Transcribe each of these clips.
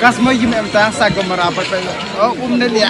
Kas mau gimana entah sagam merapat pelu. Oh umne dia.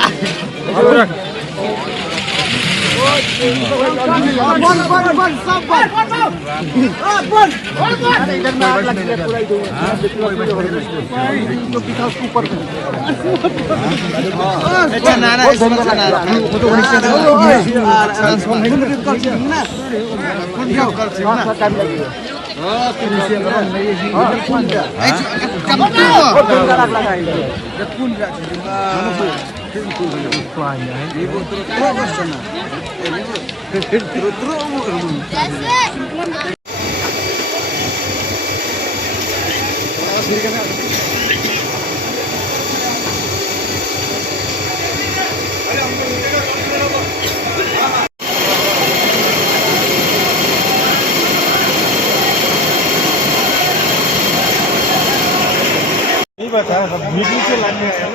नहीं बता मीटिंग से लग गया है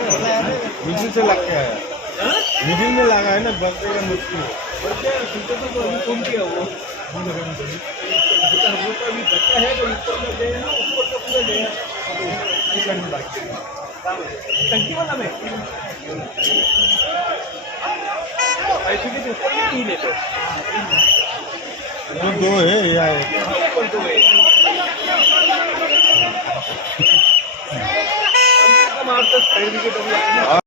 मीटिंग से लग गया है मीटिंग में लगा है ना बंदे का मुश्किल तो अभी कौन किया वो अभी बच्चा है तो ऊपर में दे ना ऊपर का पूरा दे टंकी वाला में ऐसे के ऊपर में नहीं लेते दो है या ऊपर दो है मारते साइड विकेट